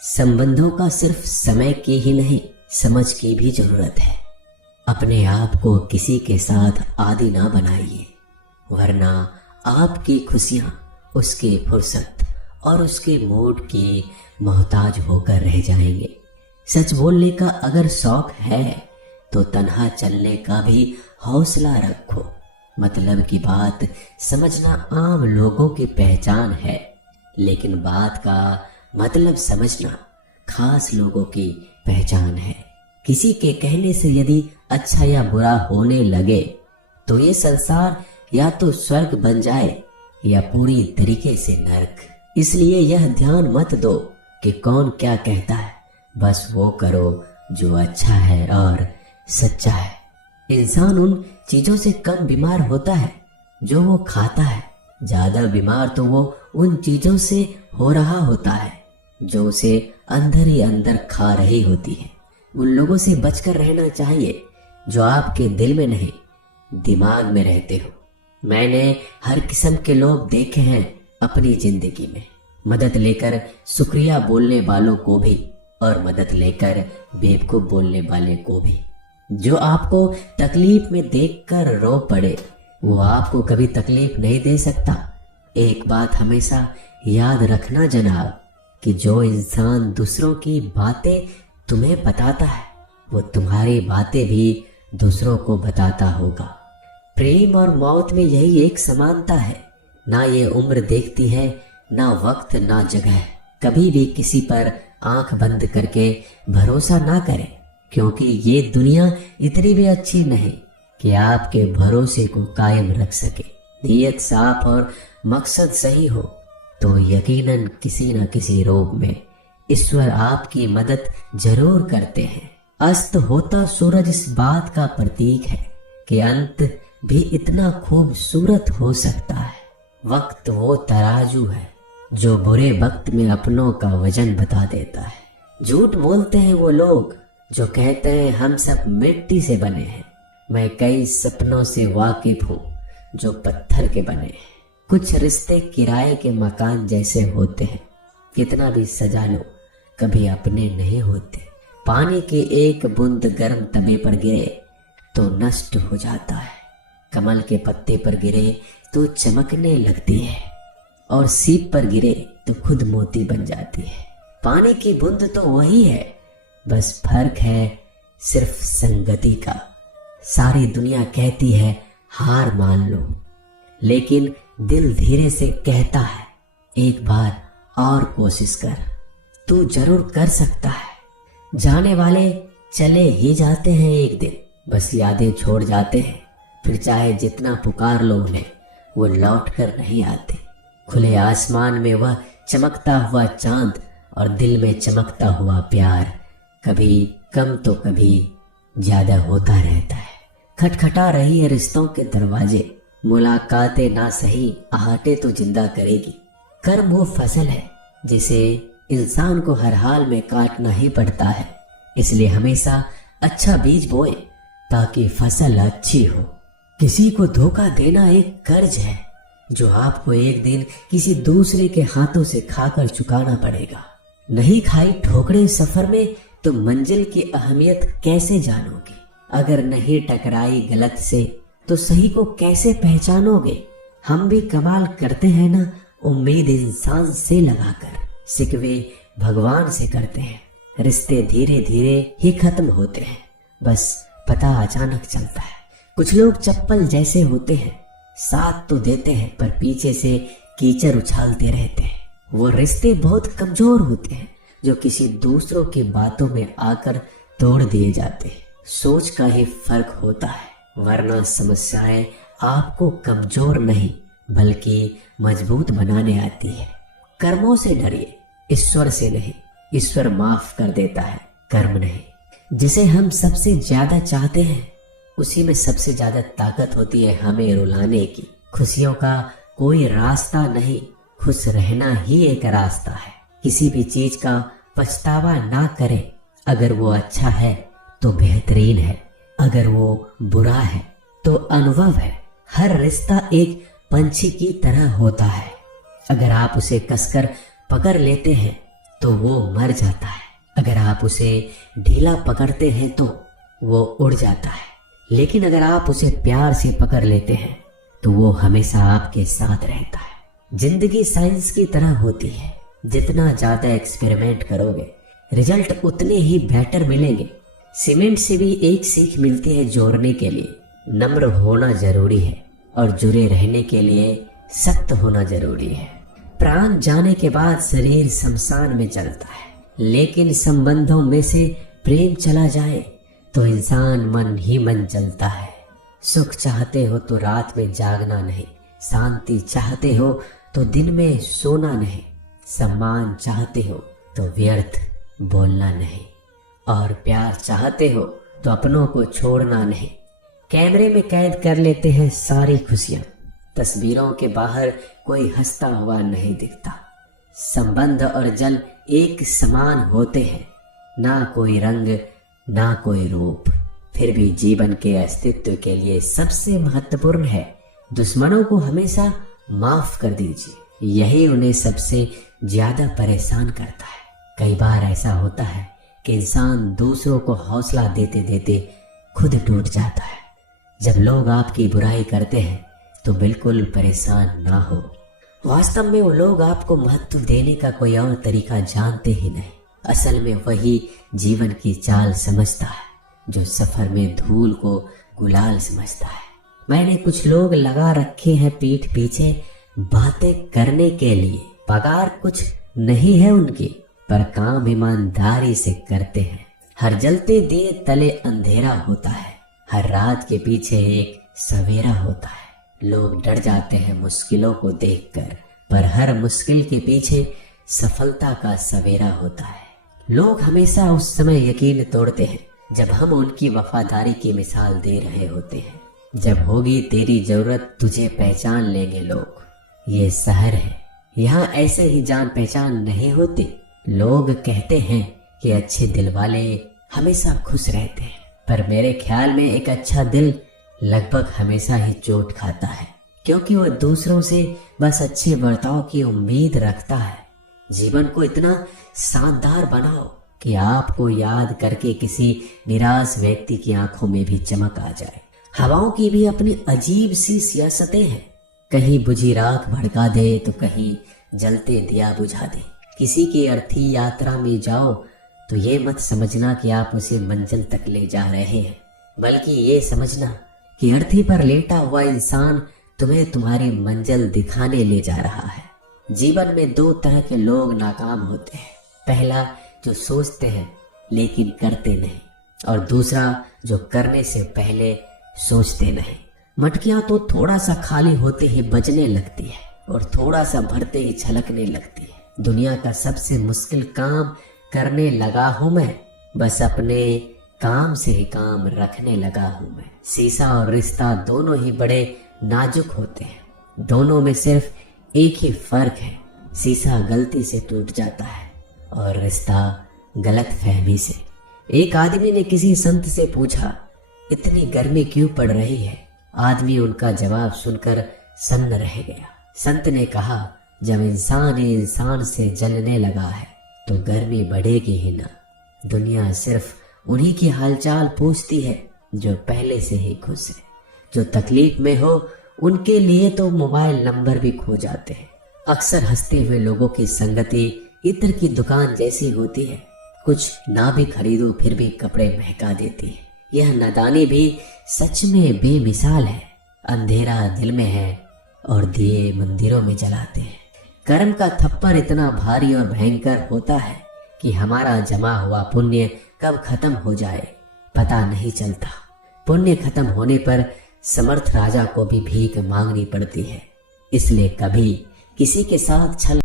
संबंधों का सिर्फ समय की ही नहीं, समझ की भी जरूरत है। अपने आप को किसी के साथ आदी ना बनाइए, वरना आपकी खुशियां उसके फुर्सत और उसके मूड की मोहताज होकर रह जाएंगे। सच बोलने का अगर शौक है तो तन्हा चलने का भी हौसला रखो। मतलब की बात समझना आम लोगों की पहचान है, लेकिन बात का मतलब समझना खास लोगों की पहचान है। किसी के कहने से यदि अच्छा या बुरा होने लगे तो ये संसार या तो स्वर्ग बन जाए या पूरी तरीके से नरक। इसलिए यह ध्यान मत दो कि कौन क्या कहता है, बस वो करो जो अच्छा है और सच्चा है। इंसान उन चीजों से कम बीमार होता है जो वो खाता है, ज्यादा बीमार तो वो उन चीजों से हो रहा होता है जो उसे अंदर ही अंदर खा रही होती है। उन लोगों से बचकर रहना चाहिए जो आपके दिल में नहीं, दिमाग में रहते हो। मैंने हर किस्म के लोग देखे हैं अपनी जिंदगी में, मदद लेकर शुक्रिया बोलने वालों को भी और मदद लेकर बेवकूफ बोलने वाले को भी। जो आपको तकलीफ में देखकर रो पड़े वो आपको कभी तकलीफ नहीं दे सकता। एक बात हमेशा याद रखना जनाब, कि जो इंसान दूसरों की बातें तुम्हें बताता है वो तुम्हारी बातें भी दूसरों को बताता होगा। प्रेम और मौत में यही एक समानता है, ना ये उम्र देखती है, ना वक्त, ना जगह। कभी भी किसी पर आंख बंद करके भरोसा ना करें, क्योंकि ये दुनिया इतनी भी अच्छी नहीं कि आपके भरोसे को कायम रख सके। नीयत साफ और मकसद सही हो तो यकीनन किसी न किसी रूप में ईश्वर आपकी मदद जरूर करते हैं। अस्त होता सूरज इस बात का प्रतीक है कि अंत भी इतना खूबसूरत हो सकता है। वक्त वो तराजू है जो बुरे वक्त में अपनों का वजन बता देता है। झूठ बोलते हैं वो लोग जो कहते हैं हम सब मिट्टी से बने हैं। मैं कई सपनों से वाकिफ हूँ जो पत्थर के बने हैं। कुछ रिश्ते किराए के मकान जैसे होते हैं, कितना भी सजा लो कभी अपने नहीं होते। पानी की एक बूंद गर्म तवे पर गिरे तो नष्ट हो जाता है, कमल के पत्ते पर गिरे तो चमकने लगती है और सीप पर गिरे तो खुद मोती बन जाती है। पानी की बूंद तो वही है, बस फर्क है सिर्फ संगति का। सारी दुनिया कहती है हार मान लो, लेकिन दिल धीरे से कहता है एक बार और कोशिश कर, तू जरूर कर सकता है। जाने वाले चले ही जाते हैं एक दिन, बस यादें छोड़ जाते हैं। फिर चाहे जितना पुकार लो उन्हें, वो लौट कर नहीं आते। खुले आसमान में वह चमकता हुआ चांद और दिल में चमकता हुआ प्यार कभी कम तो कभी ज्यादा होता रहता है। खटखटा रही है रिश्तों के दरवाजे, मुलाकातें ना सही आहटे तो जिंदा करेगी। कर्म वो फसल है जिसे इंसान को हर हाल में काटना ही पड़ता है, इसलिए हमेशा अच्छा बीज बोए ताकि फसल अच्छी हो। किसी को धोखा देना एक कर्ज है जो आपको एक दिन किसी दूसरे के हाथों से खाकर चुकाना पड़ेगा। नहीं खाई ठोकरें सफर में तो मंजिल की अहमियत कैसे जानोगे? अगर नहीं टकराई गलत से तो सही को कैसे पहचानोगे? हम भी कमाल करते हैं ना, उम्मीद इंसान से लगाकर सिकवे भगवान से करते हैं। रिश्ते धीरे धीरे ही खत्म होते हैं, बस पता अचानक चलता है। कुछ लोग चप्पल जैसे होते हैं, साथ तो देते हैं पर पीछे से कीचड़ उछालते रहते हैं। वो रिश्ते बहुत कमजोर होते हैं जो किसी दूसरों की बातों में आकर तोड़ दिए जाते हैं। सोच का ही फर्क होता है, वरना समस्याएं आपको कमजोर नहीं बल्कि मजबूत बनाने आती है। कर्मों से डरिए, ईश्वर से नहीं। ईश्वर माफ कर देता है, कर्म नहीं। जिसे हम सबसे ज्यादा चाहते हैं उसी में सबसे ज्यादा ताकत होती है हमें रुलाने की। खुशियों का कोई रास्ता नहीं, खुश रहना ही एक रास्ता है। किसी भी चीज का पछतावा ना करें। अगर वो अच्छा है तो बेहतरीन है, अगर वो बुरा है तो अनुभव है। हर रिश्ता एक पंछी की तरह होता है, अगर आप उसे कसकर पकड़ लेते हैं तो वो मर जाता है। अगर आप उसे ढीला पकड़ते हैं तो वो उड़ जाता है, लेकिन अगर आप उसे प्यार से पकड़ लेते हैं तो वो हमेशा आपके साथ रहता है। जिंदगी साइंस की तरह होती है, जितना ज्यादा एक्सपेरिमेंट करोगे रिजल्ट उतने ही बेटर मिलेंगे। सीमेंट से भी एक सीख मिलती है जोड़ने के लिए नम्र होना जरूरी है, और जुड़े रहने के लिए सख्त होना जरूरी है। प्राण जाने के बाद शरीर शमशान में चलता है, लेकिन संबंधों में से प्रेम चला जाए तो इंसान मन ही मन जलता है। सुख चाहते हो तो रात में जागना नहीं, शांति चाहते हो तो दिन में सोना नहीं, सम्मान चाहते हो तो व्यर्थ बोलना नहीं, और प्यार चाहते हो तो अपनों को छोड़ना नहीं। कैमरे में कैद कर लेते हैं सारी खुशियां, तस्वीरों के बाहर कोई हंसता हुआ नहीं दिखता। संबंध और जल एक समान होते हैं, ना कोई रंग ना कोई रूप, फिर भी जीवन के अस्तित्व के लिए सबसे महत्वपूर्ण है दुश्मनों को हमेशा माफ कर दीजिए, यही उन्हें सबसे ज्यादा परेशान करता है। कई बार ऐसा होता है कि इंसान दूसरों को हौसला देते देते खुद टूट जाता है। जब लोग आपकी बुराई करते हैं तो बिल्कुल परेशान ना हो, वास्तव में वो लोग आपको महत्व देने का कोई और तरीका जानते ही नहीं। असल में वही जीवन की चाल समझता है जो सफर में धूल को गुलाल समझता है। मैंने कुछ लोग लगा रखे हैं पीठ पीछे बातें करने के लिए, पगार कुछ नहीं है उनकी, पर काम ईमानदारी से करते हैं। हर जलते दिए तले अंधेरा होता है, हर रात के पीछे एक सवेरा होता है। लोग डर जाते हैं मुश्किलों को देखकर, पर हर मुश्किल के पीछे सफलता का सवेरा होता है। लोग हमेशा उस समय यकीन तोड़ते हैं जब हम उनकी वफादारी की मिसाल दे रहे होते हैं। जब होगी तेरी जरूरत तुझे पहचान लेंगे लोग। ये शहर है, यहाँ ऐसे ही जान पहचान नहीं होती। लोग कहते हैं कि अच्छे दिल वाले हमेशा खुश रहते हैं, पर मेरे ख्याल में एक अच्छा दिल लगभग हमेशा ही चोट खाता है, क्योंकि वह दूसरों से बस अच्छे बर्ताव की उम्मीद रखता है। जीवन को इतना शानदार बनाओ कि आपको याद करके किसी निराश व्यक्ति की आंखों में भी चमक आ जाए। हवाओं की भी अपनी अजीब सी सियासतें हैं, कहीं बुझी राख भड़का दे तो कहीं जलते दिया बुझा दे। किसी की अर्थी यात्रा में जाओ तो ये मत समझना कि आप उसे मंजिल तक ले जा रहे हैं, बल्कि ये समझना कि अर्थी पर लेटा हुआ इंसान तुम्हें तुम्हारी मंजिल दिखाने ले जा रहा है। जीवन में दो तरह के लोग नाकाम होते हैं, पहला जो सोचते हैं लेकिन करते नहीं, और दूसरा जो करने से पहले सोचते नहीं। मटकियां तो थोड़ा सा खाली होते ही बजने लगती है और थोड़ा सा भरते ही छलकने लगती है। दुनिया का सबसे मुश्किल काम करने लगा हूं मैं, बस अपने काम से ही काम रखने लगा हूं मैं। शीशा और रिश्ता दोनों ही बड़े नाजुक होते हैं, दोनों में सिर्फ एक ही फर्क है, शीशा गलती से टूट जाता है और रिश्ता गलत फहमी से। एक आदमी ने किसी संत से पूछा, इतनी गर्मी क्यों पड़ रही है? आदमी उनका जवाब सुनकर सन्न रह गया। संत ने कहा, जब इंसान ही इंसान से जलने लगा है तो गर्मी बढ़ेगी ही ना। दुनिया सिर्फ उन्हीं की हालचाल पूछती है जो पहले से ही खुश है। जो तकलीफ में हो उनके लिए तो मोबाइल नंबर भी खो जाते हैं। अक्सर हंसते हुए लोगों की संगति इत्र की दुकान जैसी होती है, कुछ ना भी खरीदो फिर भी कपड़े महका देती है। यह नादानी भी सच में बेमिसाल है। अंधेरा दिल में है और दिए मंदिरों में जलाते हैं। कर्म का थप्पड़ इतना भारी और भयंकर होता है कि हमारा जमा हुआ पुण्य कब खत्म हो जाए पता नहीं चलता। पुण्य खत्म होने पर समर्थ राजा को भी भीख मांगनी पड़ती है। इसलिए कभी किसी के साथ छल